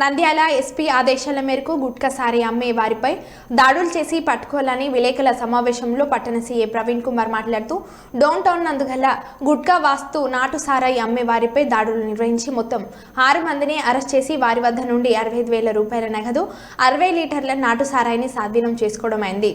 Nandyal SP ఆదేశాల మేరకు gutka sorry అమ్మే వారిపై దాడులు చేసి పట్టుకోవాలని విలేకరుల సమావేశంలో పట్టణ సీఏ ప్రవీణ్ కుమార్ మాట్లాడుతూ డౌన్ టౌన్ నందుగల గుట్కా వాస్తు నాటు సారాయి అమ్మే వారిపై దాడులు నిర్వహించి మొత్తం 6 మందిని అరెస్ట్ చేసి వారి వద్ద నుండి 65,000 రూపాయల నగదు 60 లీటర్ల నాటు సారాయిని స్వాధీనం చేసుకోవడం అయింది.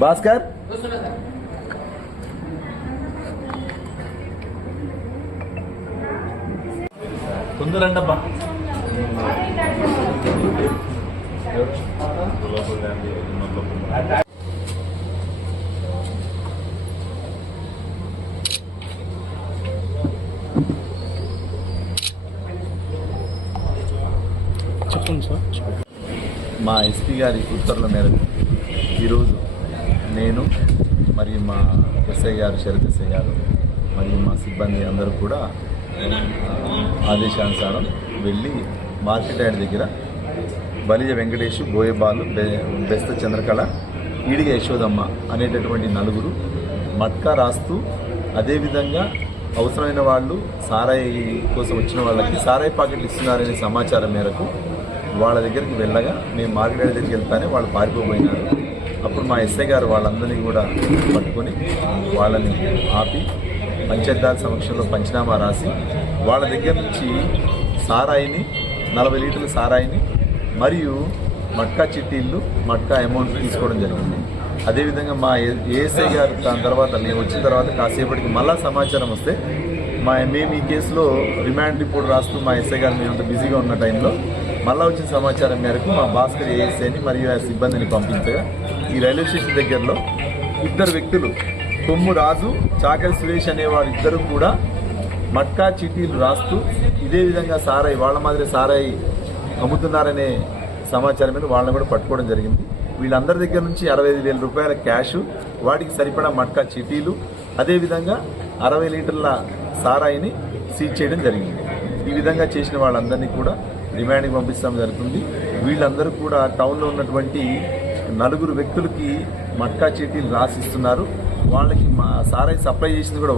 భాస్కర్ తొందరండబ్బా చెప్పండి సార్. మా ఎస్పీ గారి ఉత్తర్వుల మేరకు ఈరోజు నేను మరియు మా ఎస్ఐ గారు శరత్ ఎస్ఐ గారు మరియు మా సిబ్బంది అందరూ కూడా ఆదేశానుసారం వెళ్ళి మార్కెట్ యార్డ్ దగ్గర బలిజ వెంకటేష్, బోయబాలు, బెస్త చంద్రకళ, ఈడిగ యశోదమ్మ అనేటటువంటి 4 మట్కా రాస్తూ అదేవిధంగా అవసరమైన వాళ్ళు సారాయి కోసం వచ్చిన వాళ్ళకి సారాయి ప్యాకెట్లు ఇస్తున్నారనే సమాచారం మేరకు వాళ్ళ దగ్గరికి వెళ్ళగా మేము మార్కెట్ యార్డ్ దగ్గరికి వెళ్తానే వాళ్ళు పారిపోయినారు. అప్పుడు మా ఎస్ఐ గారు వాళ్ళందరినీ కూడా పట్టుకొని వాళ్ళని ఆపి పంచాయతీరాజ్ సమక్షంలో పంచనామా రాసి వాళ్ళ దగ్గర నుంచి సారాయిని 40 లీటర్ల సారాయిని మరియు మట్కా చిట్టీళ్ళు, మట్కా అమౌంట్ తీసుకోవడం జరిగింది. అదేవిధంగా ఏఎస్ఐ గారు దాని తర్వాత మేము వచ్చిన తర్వాత కాసేపటికి మళ్ళా సమాచారం వస్తే మేము ఈ కేసులో రిమాండ్ రిపోర్ట్ రాస్తూ మా ఎస్ఐ గారు మేము అంత బిజీగా ఉన్న టైంలో మళ్ళా వచ్చిన సమాచారం మేరకు మా భాస్కర్ ఏఎస్ఐని మరియు ఆ సిబ్బందిని పంపించగా ఈ రైల్వే స్టేషన్ దగ్గరలో 2 వ్యక్తులు కొమ్ము రాజు, చాకలి సురేష్ అనేవారు ఇద్దరు కూడా మట్కా చీటీలు రాస్తూ ఇదే విధంగా సారాయి వాళ్ళ మాదిరి సారాయి అమ్ముతున్నారనే సమాచారం మీద వాళ్ళని కూడా పట్టుకోవడం జరిగింది. వీళ్ళందరి దగ్గర నుంచి 65,000 రూపాయల క్యాష్, వాటికి సరిపడా మట్కా చీటీలు, అదేవిధంగా 60 లీటర్ల సారాయిని సీజ్ చేయడం జరిగింది. ఈ విధంగా చేసిన వాళ్ళందరినీ కూడా రిమాండ్కి పంపించడం జరుగుతుంది. వీళ్ళందరూ కూడా టౌన్లో ఉన్నటువంటి 4 వ్యక్తులకి మట్కా చీటీలు రాసిస్తున్నారు. వాళ్ళకి సారాయి సప్లై చేసింది కూడా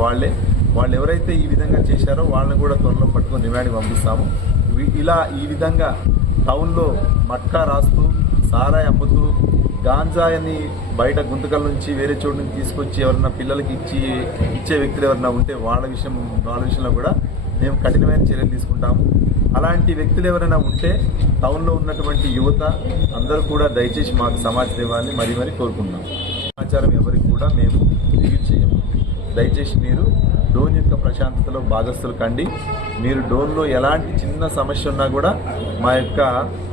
వాళ్ళు ఎవరైతే ఈ విధంగా చేశారో వాళ్ళని కూడా త్వరలో పట్టుకొని రిమాండ్కి పంపిస్తాము. ఈ విధంగా టౌన్లో మట్కా రాస్తూ సారాయి అమ్ముతూ గాంజాయని బయట గుంతకల నుంచి వేరే చోటు నుంచి తీసుకొచ్చి ఎవరన్నా పిల్లలకి ఇచ్చే వ్యక్తులు ఎవరన్నా ఉంటే వాళ్ళ విషయంలో కూడా మేము కఠినమైన చర్యలు తీసుకుంటాము. అలాంటి వ్యక్తులు ఎవరైనా ఉంటే టౌన్లో ఉన్నటువంటి యువత అందరూ కూడా దయచేసి మాకు సమాచారం ఇవ్వాలని మరీ కోరుకుంటున్నాం. సమాచారం ఎవరికి కూడా మేము రిలీజ్ చేయము. దయచేసి మీరు డోన్ యొక్క ప్రశాంతతలో భాగస్థులు కండి. మీరు డోన్లో ఎలాంటి చిన్న సమస్య ఉన్నా కూడా మా యొక్క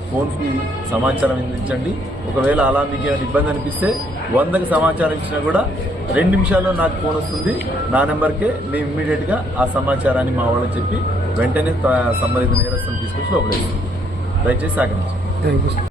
ఫోన్కి సమాచారం అందించండి. ఒకవేళ అలా మీకు ఏమైనా ఇబ్బంది అనిపిస్తే 100కి సమాచారం ఇచ్చినా కూడా 2 నిమిషాల్లో నాకు ఫోన్ వస్తుంది. నా నెంబర్కే మేము ఇమ్మీడియట్గా ఆ సమాచారాన్ని మా వాళ్ళకి చెప్పి వెంటనే సంబంధిత నేరస్తులను తీసుకొచ్చి లోపలేస్తాం. దయచేసి సహకరించండి. Thank you.